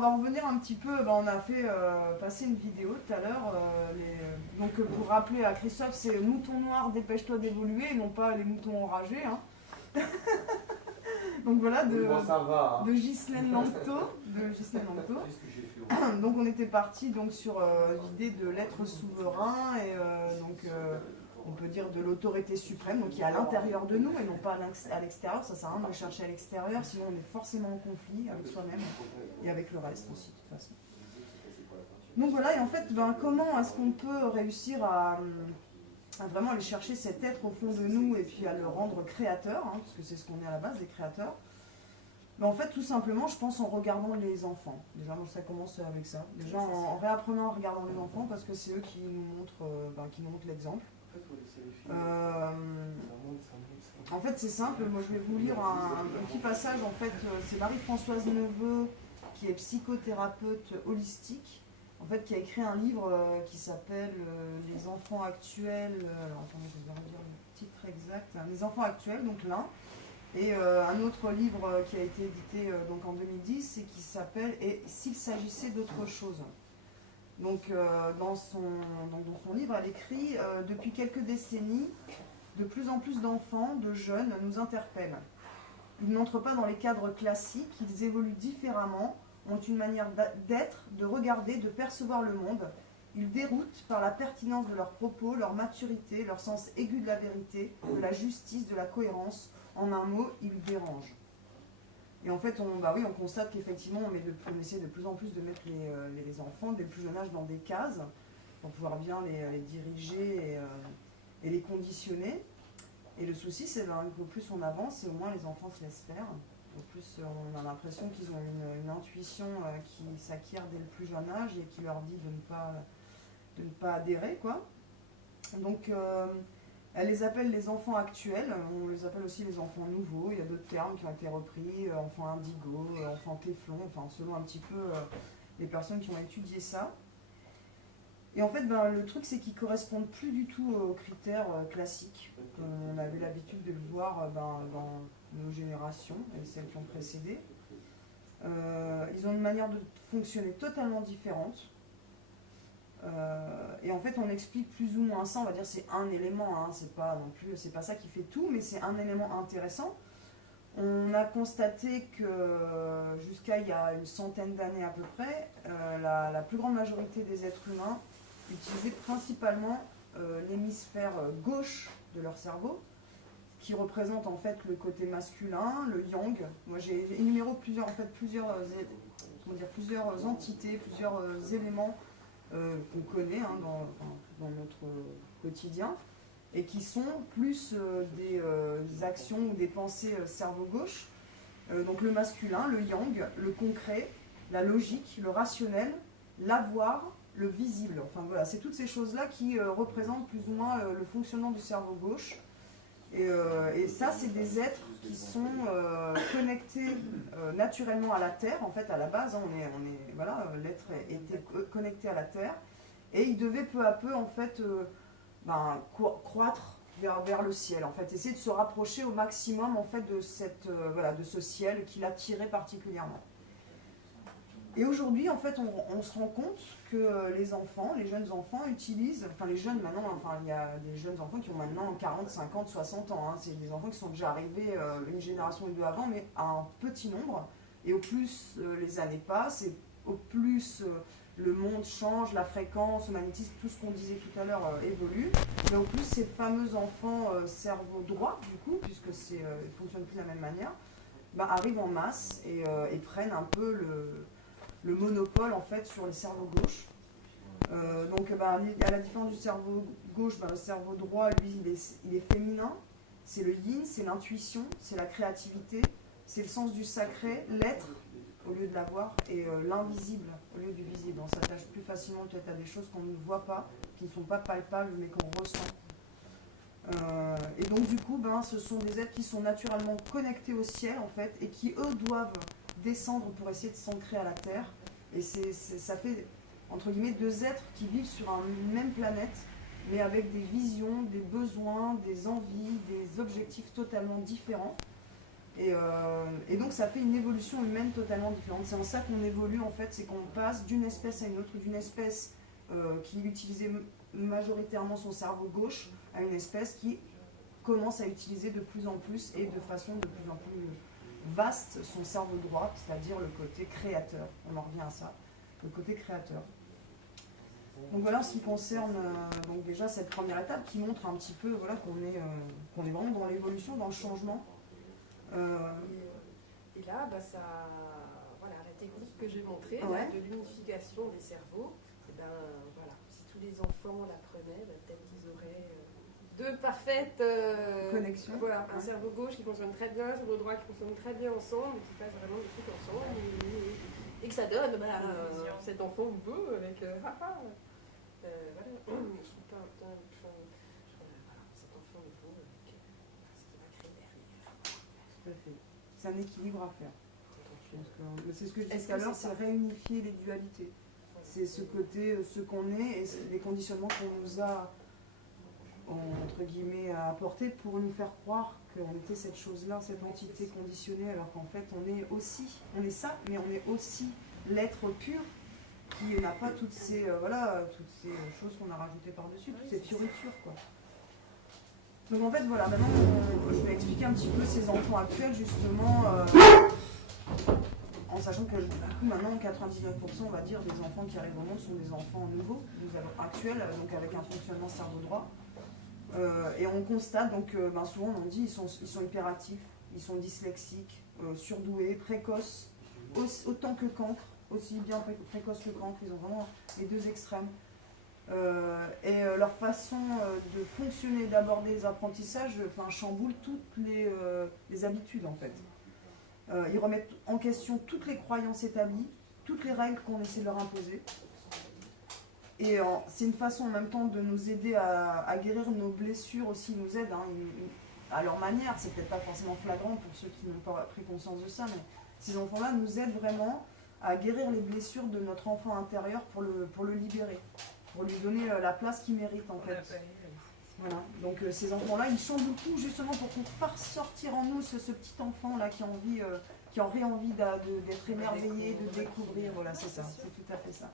On va revenir un petit peu, on a fait passer une vidéo tout à l'heure, donc pour rappeler à Christophe, c'est mouton noir, dépêche-toi d'évoluer, et non pas les moutons enragés. Hein. Donc voilà, bon, ça va, hein. de Ghislaine Lanctot. Donc on était parti donc, sur l'idée de l'être souverain, et on peut dire de l'autorité suprême, donc qui est à l'intérieur de nous et non pas à l'extérieur. Ça sert à rien de le chercher à l'extérieur, sinon on est forcément en conflit avec soi-même et avec le reste aussi de toute façon. Donc voilà, et en fait, comment est-ce qu'on peut réussir à vraiment aller chercher cet être au fond de nous et puis à le rendre créateur, hein, parce que c'est ce qu'on est à la base, des créateurs. En fait, tout simplement, je pense en regardant les enfants. Déjà, moi, ça commence avec ça. Déjà, en réapprenant en regardant les enfants, parce que c'est eux qui nous montrent l'exemple. En fait, c'est simple. Moi, je vais vous lire un petit passage. En fait, c'est Marie-Françoise Neveu, qui est psychothérapeute holistique, en fait, qui a écrit un livre qui s'appelle Les enfants actuels. Alors, attendez, je vais redire le titre exact. Les enfants actuels, donc l'un. Et un autre livre qui a été édité donc en 2010 et qui s'appelle « Et s'il s'agissait d'autre chose ». Donc dans son livre, elle écrit « Depuis quelques décennies, de plus en plus d'enfants, de jeunes nous interpellent. Ils n'entrent pas dans les cadres classiques, ils évoluent différemment, ont une manière d'être, de regarder, de percevoir le monde. Ils déroutent par la pertinence de leurs propos, leur maturité, leur sens aigu de la vérité, de la justice, de la cohérence. En un mot, ils dérangent. » Et en fait, on constate qu'effectivement, on essaie de plus en plus de mettre les enfants dès le plus jeune âge dans des cases pour pouvoir bien les diriger et les conditionner. Et le souci, c'est qu'au plus on avance, et au moins les enfants se laissent faire. Au plus on a l'impression qu'ils ont une intuition qui s'acquiert dès le plus jeune âge et qui leur dit de ne pas adhérer, quoi. Donc, elle les appelle les enfants actuels, on les appelle aussi les enfants nouveaux, il y a d'autres termes qui ont été repris, enfants indigo, enfants téflon, enfin selon un petit peu les personnes qui ont étudié ça. Et en fait, le truc, c'est qu'ils ne correspondent plus du tout aux critères classiques. On avait l'habitude de le voir dans nos générations et celles qui ont précédé. Ils ont une manière de fonctionner totalement différente. Et en fait, on explique plus ou moins ça, on va dire c'est un élément, hein, c'est pas ça qui fait tout, mais c'est un élément intéressant. On a constaté que jusqu'à il y a une centaine d'années à peu près, la plus grande majorité des êtres humains utilisaient principalement l'hémisphère gauche de leur cerveau, qui représente en fait le côté masculin, le yang. Moi j'ai énuméré plusieurs entités, plusieurs éléments qu'on connaît dans notre quotidien, et qui sont plus des actions ou des pensées cerveau gauche. Donc le masculin, le yang, le concret, la logique, le rationnel, l'avoir, le visible. Enfin voilà, c'est toutes ces choses-là qui représentent plus ou moins le fonctionnement du cerveau gauche. Et ça, c'est des êtres qui sont connectés naturellement à la Terre. En fait, à la base, hein, l'être était connecté à la Terre, et il devait peu à peu en fait croître vers le ciel. En fait, essayer de se rapprocher au maximum en fait de ce ciel qui l'attirait particulièrement. Et aujourd'hui, en fait, on se rend compte que les jeunes enfants utilisent, il y a des jeunes enfants qui ont maintenant 40, 50, 60 ans, hein, c'est des enfants qui sont déjà arrivés une génération ou deux avant, mais à un petit nombre, et au plus les années passent, et au plus le monde change, la fréquence, le magnétisme, tout ce qu'on disait tout à l'heure évolue, mais au plus ces fameux enfants cerveau droit, du coup, puisque ils ne fonctionnent plus de la même manière, arrivent en masse et prennent un peu le monopole en fait sur le cerveau gauche. Donc à la différence du cerveau gauche, le cerveau droit, lui, il est féminin, c'est le yin, c'est l'intuition, c'est la créativité, c'est le sens du sacré, l'être au lieu de l'avoir, et l'invisible au lieu du visible. On s'attache plus facilement peut-être à des choses qu'on ne voit pas, qui ne sont pas palpables mais qu'on ressent. Et donc du coup, ce sont des êtres qui sont naturellement connectés au ciel en fait, et qui eux doivent descendre pour essayer de s'ancrer à la Terre. Et ça fait, entre guillemets, deux êtres qui vivent sur une même planète, mais avec des visions, des besoins, des envies, des objectifs totalement différents. Et donc ça fait une évolution humaine totalement différente. C'est en ça qu'on évolue en fait, c'est qu'on passe d'une espèce à une autre, d'une espèce qui utilisait majoritairement son cerveau gauche à une espèce qui commence à utiliser de plus en plus et de façon de plus en plus vaste son cerveau droit, c'est-à-dire le côté créateur. On en revient à ça, le côté créateur. Donc voilà en ce qui concerne donc déjà cette première étape qui montre un petit peu voilà, qu'on est vraiment dans l'évolution, dans le changement. Et là, voilà, la technique que j'ai montrée de l'unification des cerveaux, et voilà, si tous les enfants l'apprenaient, peut-être qu'ils auraient deux parfaites connexions. Voilà, un cerveau gauche qui fonctionne très bien, un cerveau droit qui fonctionne très bien ensemble, qui fassent vraiment des trucs ensemble, et que ça donne cet enfant nouveau avec voilà, cet enfant nouveau avec ce qu'il va créer derrière. Tout à fait. C'est un équilibre à faire. C'est ce que je disais tout à l'heure, c'est réunifier les dualités. C'est ce côté, ce qu'on est et les conditionnements qu'on nous a entre guillemets apportés pour nous faire croire qu'on était cette chose-là, cette entité conditionnée, alors qu'en fait on est ça, mais on est aussi l'être pur qui n'a pas toutes ces choses qu'on a rajoutées par-dessus, toutes ces fioritures quoi. Donc en fait voilà, maintenant je vais expliquer un petit peu ces enfants actuels justement, en sachant que du coup maintenant 99% on va dire des enfants qui arrivent au monde sont des enfants nouveaux, actuels, donc avec un fonctionnement cerveau droit. Et on constate, donc souvent on dit ils sont hyperactifs, ils sont dyslexiques, surdoués, précoces, autant que cancres, aussi bien précoces que cancres, ils ont vraiment les deux extrêmes. Et leur façon de fonctionner, d'aborder les apprentissages, chamboule toutes les habitudes en fait. Ils remettent en question toutes les croyances établies, toutes les règles qu'on essaie de leur imposer. Et c'est une façon en même temps de nous aider à guérir nos blessures aussi, ils nous aident à leur manière. C'est peut-être pas forcément flagrant pour ceux qui n'ont pas pris conscience de ça, mais ces enfants-là nous aident vraiment à guérir les blessures de notre enfant intérieur pour le libérer, pour lui donner la place qu'il mérite en fait. Voilà. Donc ces enfants-là, ils chamboulent tout justement pour qu'on fasse sortir en nous ce petit enfant-là qui aurait envie d'être émerveillé, de découvrir. Voilà, c'est ça, c'est tout à fait ça.